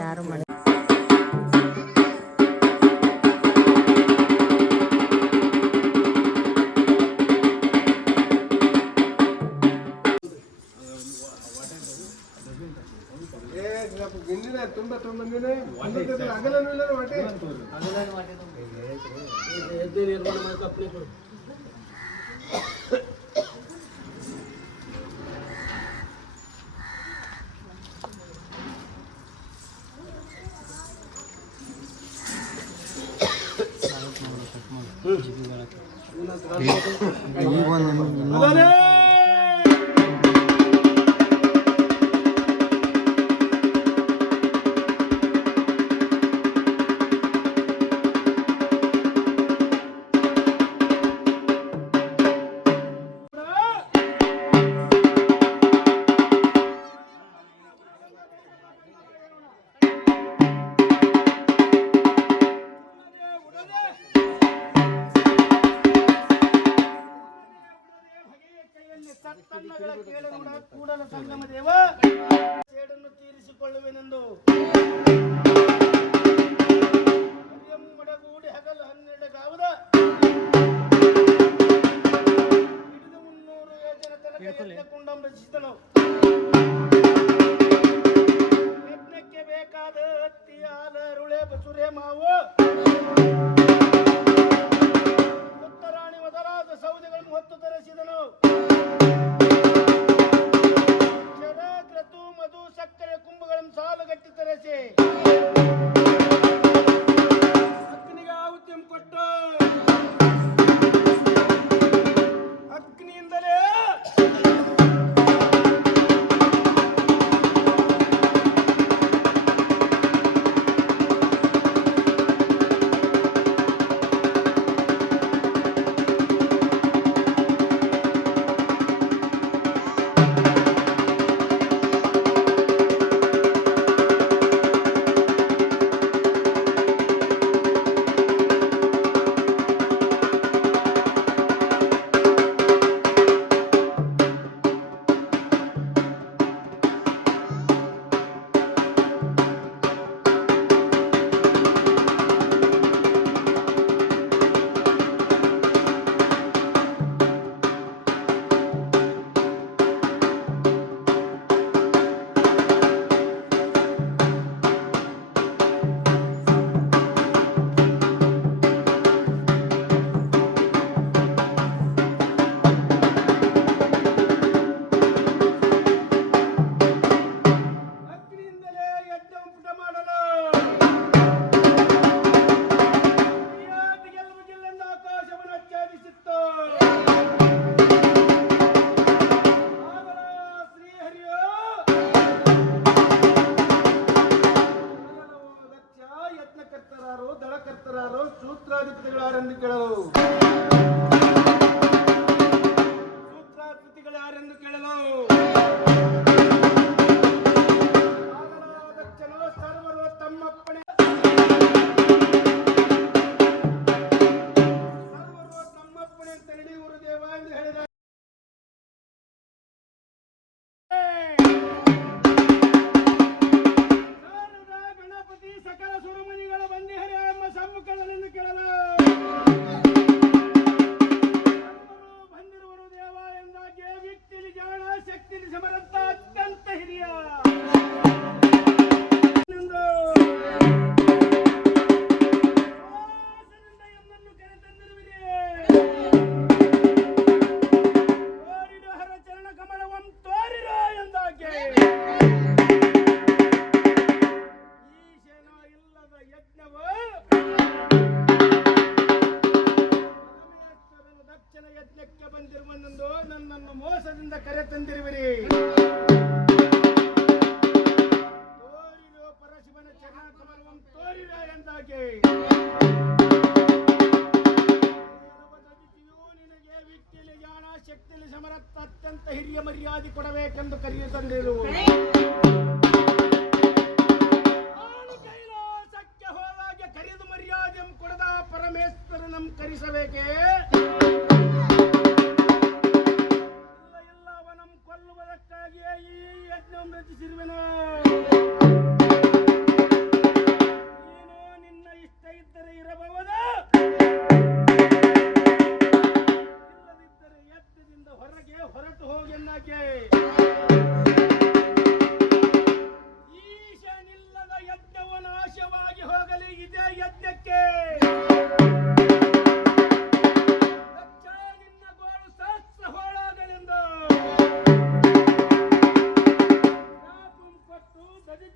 ಯಾರು ಮಾಡಿ ತುಂಬಾ ತೊಂಬಂದಿದೆ ಅಗಲೂ ಇಲ್ಲ ವಾಟೆ ನಿರ್ಮಾಣ ಮಾಡ್ಕೊ ಸತ್ತನ್ನಗಳ ಕೇಳನುಡ ಕೂಡಲ ಸಂಗಮ ದೇವ ಸೇಡನ್ನು ತೀರಿಸಿಕೊಳ್ಳುವೆನೆಂದು ಮಡಗೂಡಿ ಹಗಲು 12 ಹಿಡಿದು 300 ಯೋಜನೆ ತನಕ ಯಜ್ಞಕುಂಡಂ ರಚಿಸಿದನು. ಯಜ್ಞಕ್ಕೆ ಬೇಕಾದ ಹತ್ತಿ ಹಾಲರುಳೆ ಬಸುರೆ ಮಾವು ಉತ್ತರಾಣಿ ಮೊದಲಾದ ಸೌದೆಗಳನ್ನು ಹೊತ್ತು ತರಿಸಿದನು. ಮಧು ಸಕ್ಕರೆ ಕುಂಭಗಳನ್ನು ಸಾಲುಗಟ್ಟಿ ತರಿಸಿ ಅಗ್ನಿಗೆ ಆಹುತಿಯನ್ನು ಕೊಟ್ಟು ಅಗ್ನಿಯಿಂದಲೇ ದಳಕರ್ತರಾರು ಸೂತ್ರಾಧಿಪತಿಗಳಾರೆಂದು ಕೇಳಲು ಸೂತ್ರಾಧಿಪತಿಗಳ್ಯಾರೆಂದು ಕೇಳಲು ದಕ್ಷನು ಸರ್ವರು ತಮ್ಮಪ್ಪಣೆ ಅಂತ ನಡೆಯುವರು ದೇವ ಎಂದು ಹೇಳಿದ. ಗಣಪತಿ ಸಕಲ ಸುರಮನಿಗಳ ಬಂದಿಹರಿ ಎಂಬ ಸಮ್ಮುಖದಲ್ಲಿಂದು ಕೇಳಲು ಬಂದಿರುವರು ದೇವ ಎಂದಾಗೆ ವ್ಯಕ್ತಿಲಿ ಜಾಣ ಶಕ್ತಿಲಿ ಸಮರಂತ ಅತ್ಯಂತ ಹಿರಿಯ ಎಂದನ್ನು ಕರೆತಂದಿರುವಿರಿ. ತೋರಿರೋ ಹರ ಚರಣ ಕಮಲವಂ ತೋರಿರೋ ಎಂದಾಗೆ ದಕ್ಷಿಣ ಯಜ್ಞಕ್ಕೆ ಬಂದಿರುವನೆಂದು ನನ್ನನ್ನು ಮೋಸದಿಂದ ಕರೆ ತಂದಿರುವಿರಿ. ತೋರಿರೋ ಪರಶಿವನ ಚರಣ ಕಮಲವನ್ನು ತೋರಿರೋ ಎಂದಾಗೆ ನಿನಗೆ ವಿದ್ಯೆಯಲ್ಲಿ ಜಾಣ ಶಕ್ತಿಯಲ್ಲಿ ಸಮರತ್ತ ಅತ್ಯಂತ ಹಿರಿಯ ಮರ್ಯಾದೆ ಕೊಡಬೇಕೆಂದು ಕರೆಯ ತಂದಿರು. ಕರೆದು ಮರ್ಯಾದೆ ಕೊಡದ ಪರಮೇಶ್ವರ ನಮ್ ಕರೆಸಬೇಕೆ? ಇಲ್ಲ ಅವನಂ ಕೊಲ್ಲುವುದಕ್ಕಾಗಿಯೇ ಈ ಯಜ್ಞವನ್ನು ರಚಿಸಿರುವೆನು.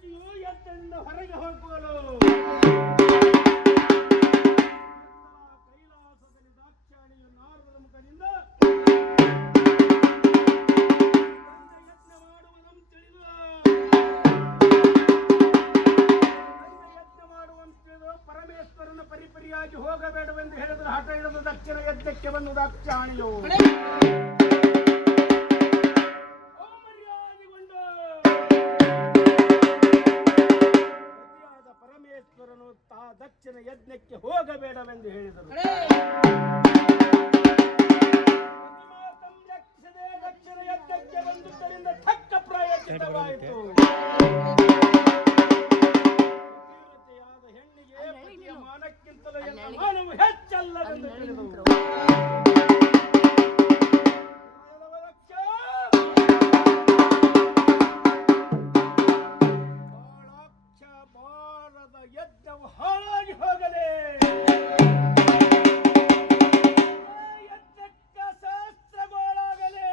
ಶಕ್ತಿಯು ಎತ್ತರಿಂದ ಹೊರಗೆ ಹೋಗುವಳು. ಕೈಲಾಸದಲ್ಲಿ ದಾಕ್ಷಾಣಿಯ ನಾರದ ಮುಖದಿಂದ ಯಜ್ಞ ಮಾಡುವುದನ್ನು ತಿಳಿದು ಯಜ್ಞ ಮಾಡುವಂತಿದ್ದು ಪರಮೇಶ್ವರನ ಪರಿಪರಿಯಾಗಿ ಹೋಗಬೇಡವೆಂದು ಹೇಳಿದರೆ ಹಠ ಹಿಡಿದು ದಕ್ಷಿಣ ಯಜ್ಞಕ್ಕೆ ಬಂದು ದಾಕ್ಷಾಣಿಯು ಪರಮೇಶ್ವರನು ದಕ್ಷಿಣ ಯಜ್ಞಕ್ಕೆ ಹೋಗಬೇಡವೆಂದು ಹೇಳಿದರು. ದಕ್ಷಿಣ ಯಜ್ಞಕ್ಕೆ ಬಂದುದರಿಂದ ತಕ್ಕ ಪ್ರಾಯಚಿತವಾಯಿತು. ಪತಿವ್ರತೆಯಾದ ಹೆಣ್ಣಿಗೆ ಪತಿಯ ಮಾನಕ್ಕಿಂತಲೂ ಎಲ್ಲ ಮಾನವು ಹೆಚ್ಚಲ್ಲವೆಂದು ತಿಳಿದರು. ಯಜ್ಞವು ಹಾಳಾಗಿ ಹೋಗಲೇ, ಯಜ್ಞಕ್ಕೆ ಶಾಸ್ತ್ರಗೋಳಾಗಲೇ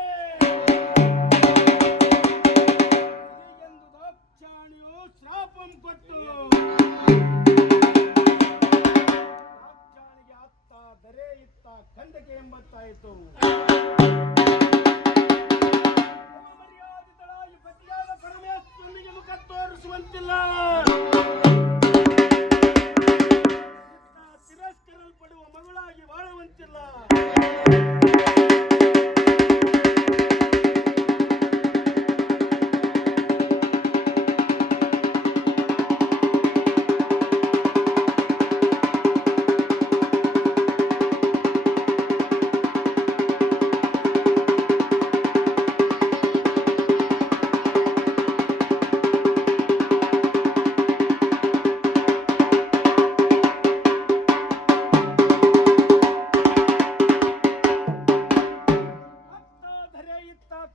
ಎಂದು ದಾಕ್ಷಾಣಿಯು ಶ್ರಾಪಂ ಕೊಟ್ಟು ದಾಕ್ಷಾಣಿಗೆ ಅತ್ತ ದರೆ ಇತ್ತ ಖಂಡಕೆ ಎಂಬತ್ತಾಯಿತು. ಮರ್ಯಾದಿತಳಾಗಿ ಪತಿಯಾದ ಪರಮೇಶ್ವರನಿಗೆ ಮುಖ ತೋರಿಸುವಂತಿಲ್ಲ. ತಿರಸ್ಕರಲ್ಪಡುವ ಮಗಳಾಗಿ ಬಾಳುವಂತಿಲ್ಲ.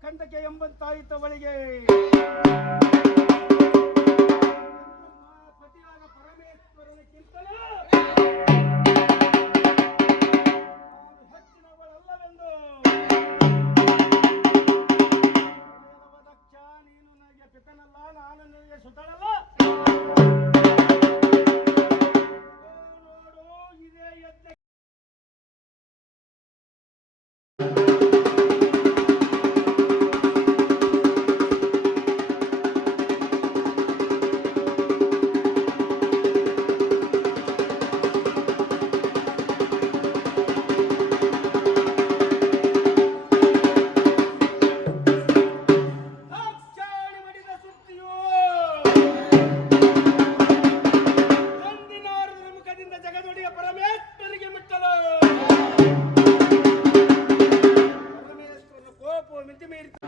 ಖಂಡಕೆ ಎಂಬಂತಾಯಿತವಳಿಗೆ ಪತಿಯಾದ ಪರಮೇಶ್ವರನಕ್ಕಿಂತಲೂ ಹೆಚ್ಚಿನವಳಲ್ಲವೆಂದು ದಕ್ಷ, ನೀನು ನನಗೆ ಪಿತನಲ್ಲ, ನಾನು ನಿನಗೆ ಸುತಳಲ್ಲ. ನೋಡು, ಇದೇ ಯಜ್ಞ ಜಗದೊಡೆಯ ಪರಮೇಶ್ವರಿಗೆ ಮುಟ್ಟಲು ಪರಮೇಶ್ವರನ ಕೋಪವು ಮಿತಿ ಮೀರಿತು.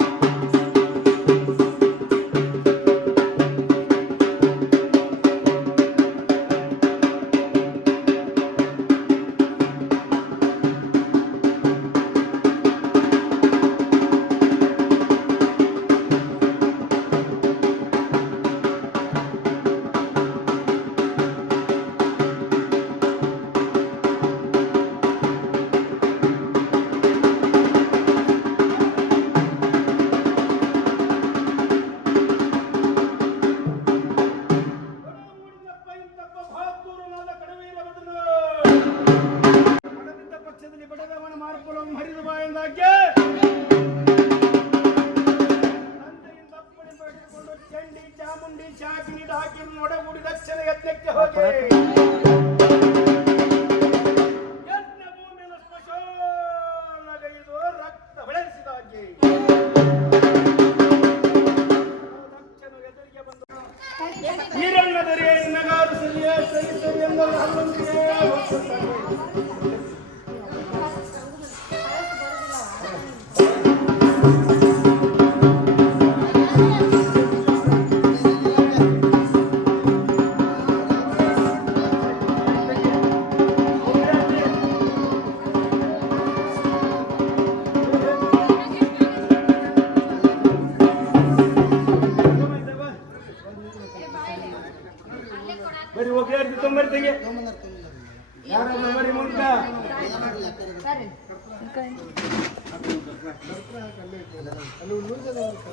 ಬಡದವನ ಮಾರ್ಪುರವನ್ನು ಹರಿದು ಬಾಯಂದಾಗೆ ತಂದೆಯಿಂದ ಅಪ್ಪಣೆ ಪಡೆದುಕೊಂಡು ಚಂಡಿ ಚಾಮುಂಡಿ ಶಾಕಿನಿ ಹಾಕಿ ಒಡಗೂಡಿ ದಕ್ಷಿಣ ಯಜ್ಞಕ್ಕೆ ಹೋಗಿ ಯಜ್ಞ ಭೂಮಿಯನ್ನು ಸ್ಮಶಾನಗೈದು ರಕ್ತ ಬೆಳೆಸಿದಾಗೆ ದಕ್ಷಿಣ ಎದುರಿಗೆ ಬಂದು ಹಿರಣ್ಯದರೆ ನಗಾರು ಸರಿಯ ಸಹಿಸರಿ ಎಂದರೆ ಹಲ್ಲಂತೆ ಬರಿ ಹೋಗಿ ತೊಂಬರ್ತಿಗೆ ಯಾರ ಬರಿ ಮುಂದ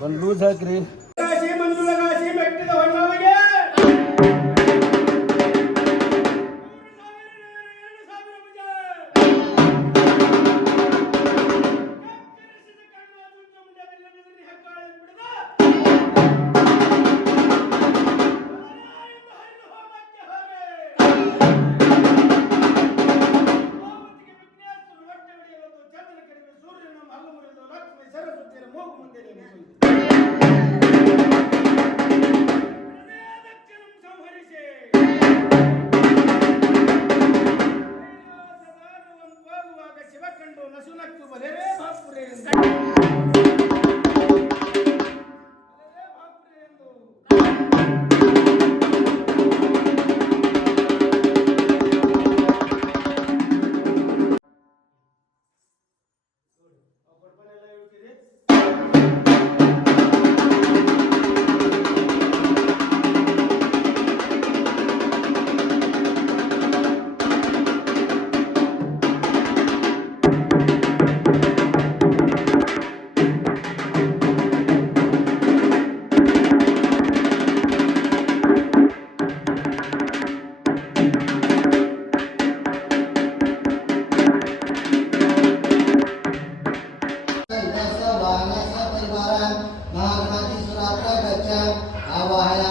ಒಂದು ಲೂಸ್ ಹಾಕ್ರಿ. ಕಾಶಿ ಮಂಜುಳಗಾಶಿ ಬೆಟ್ಟದ ಹೊನ್ನವಗೆ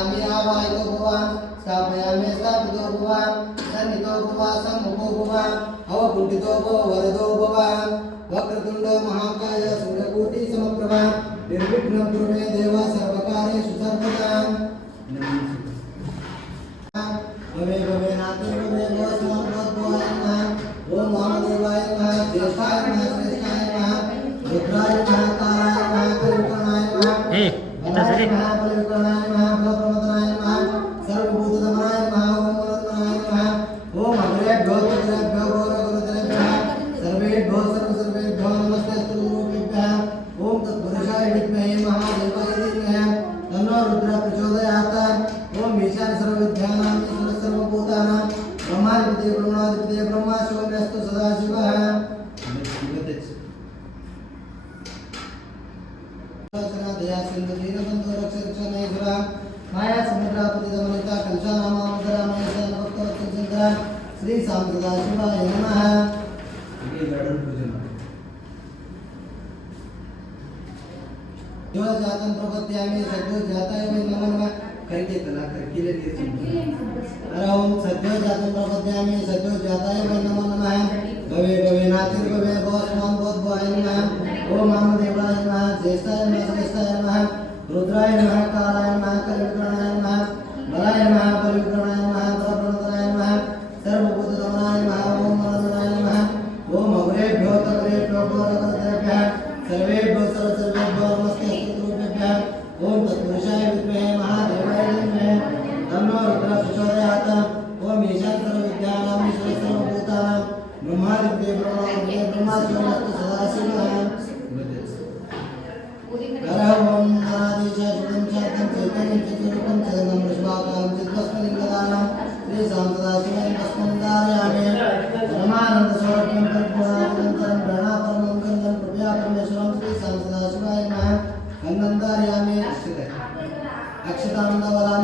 आवाहयामि आवाहितो भव स्थापयामि स्थापितो भव सन्नितो भव सम्मुखो भव अवकुण्ठितो भव वरदो भव वक्रतुण्ड महाकाय सूर्यकोटि समप्रभा निर्विघ्नं कुरु मे देव सर्वकार्येषु सर्वदा भवे भवे नाते भवे भवस्मान् भवद्भवाय नमः ओम महादेवाय नमः ज्येष्ठाय नमः श्रेष्ठाय नमः रुद्राय नमः कालाय नमः कलियुगाय नमः बलाय नमः बलविक्रमाय नमः बलप्रमदनाय नमः सर्वभूतदमनाय नमः ओम वरदनाय नमः ओम अग्रेभ्यो तुग्रेभ्यो घोरगुरुतरेभ्यः सर्वेभ्यो सर्वसर्वेभ्यो नमस्तेऽस्तु गुरुभ्यः ओम तत्पुरुषाय विद्महे महादेवाय धीमहि तन्नो रुद्रः प्रचोदयात् ओम ईशान सर्वविद्यानां ईश्वर सर्वभूतानां ब्रह्माधिपति ब्रह्माधिपति ब्रह्मा शिवोऽस्तु सदाशिवः दया सिंधु दीनबंधु रक्ष रक्षणेश्वर माया समुद्रापति दमनिता कलशानामामधरा महेशान भक्तवत्सलचंद्र श्री साम सदाशिवाय नमः जो जातं प्रपद्यामि सद्यो जाताय वै नमो नमः करके तला करके ले ओम सद्यो जातं प्रपद्यामि सद्यो जाताय वै नमो नमः भवे भवे नातिर भवे भवस्मान् भवद्भवाय नमः ओम महादेवाय नमः ज्येष्ठाय नमः श्रेष्ठाय नमः रुद्राय नमः कालाय नमः कलिविक्रमाय नमः बलाय नमः बलविक्रमाय नमः बलप्रमदनाय नमः सर्वभूतदमनाय नमः ओम वरदनाय नमः ओम अग्रेभ्यो तग्रेभ्यो घोरगुरुतरेभ्यः सर्वेभ्यो सर्वसर्वेभ्यो नमस्तेऽस्तु गुरुभ्यः ओम तत्पुरुषाय विद्महे महादेवाय धीमहि तन्नो रुद्रः प्रचोदयात् ओम ईशान सर्वविद्यानां ईश्वर सर्वभूतानां ब्रह्मादित्य ब्रह्मा शिवोऽस्तु सदाशिवः ओम अनादिशा शुद्धं शान्तं चैतन्यं चतुरूपं चरणं वृषभाकारं चित्तस्फलिङ्गदानं श्री सां सदाशिवाय भस्मं धारयामि परमानन्द स्वरूपं परिपूर्णानन्तरं प्रणापरमं गन्धं कृपया परमेश्वरं श्री सां सदाशिवाय नमः गन्धं धारयामि अक्षतां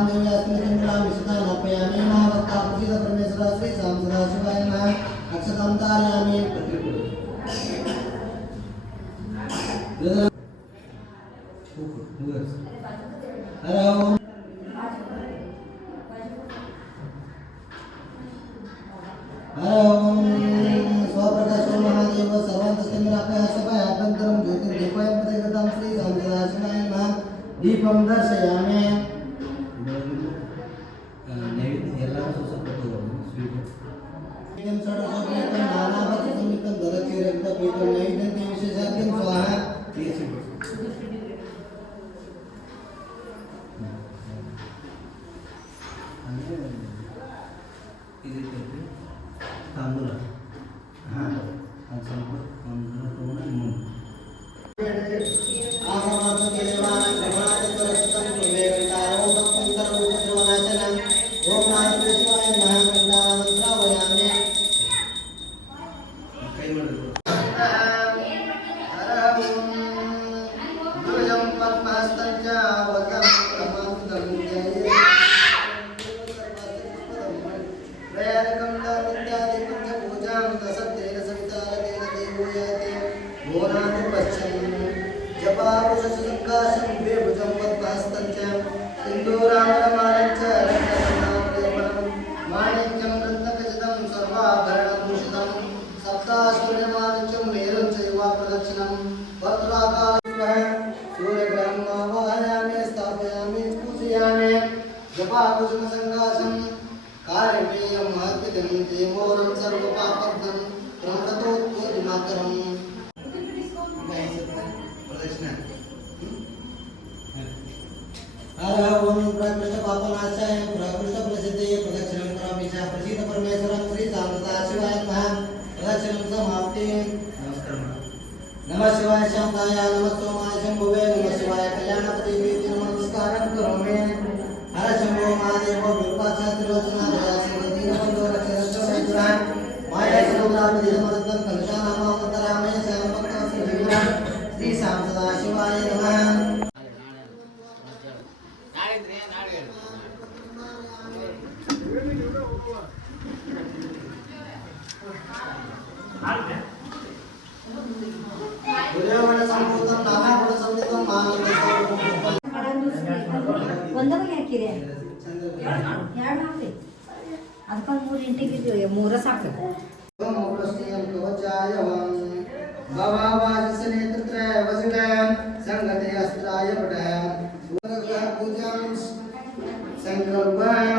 देवी अस्मिन् विशुद्धानापयामि महाभक्ता प्रसीद परमेश्वर श्री सां सदाशिवाय नमः अक्षतां धारयामि ओम स्वप्रकाशो महादेव सर्वान्तस्थितिरापः सभा अभ्यन्तरं ज्योतिर्दीपं प्रतिगतं श्री सां सदाशिवाय नमः दीपं दर्शयामि नैवेद्य ಎಲ್ಲರೂ ಸ್ವಲ್ಪ ಸ್ವೀಟ್ षडशोपयुक्तं नानाभक्षसंयुक्तं दलक्षीरयुक्तपीतं नैवेद्यं विशेषाद्यं स्वाहा तांदूळ हां नमः शिवाय शांताय नमः सोमाय शंभुवे नमः शिवाय कल्याणपति कीर्ति नमस्कारं करोमि हर शंभो महादेव विरूपाक्षा त्रिलोचना दया सिंह दीनबंधो रक्षरक्षोरेश्वर माया समुद्रापति समर्थन कलशानामावतरामे श्यामभक्तवत्सलजीवन श्री सां सदाशिवाय नमः ಒಂದವೇ ಹಾಕಿದೆ ಎರಡು ಹಾಕ್ರಿ ಅದಕ್ಕೊಂದು 3 ಇಂಟಿಗೆ 3 ಸಾಕು ओम प्रश्नियं कवचाय वं भवावाजसने तत्र वसितं संगते अस्त्राय पठं पूजं संकल्पं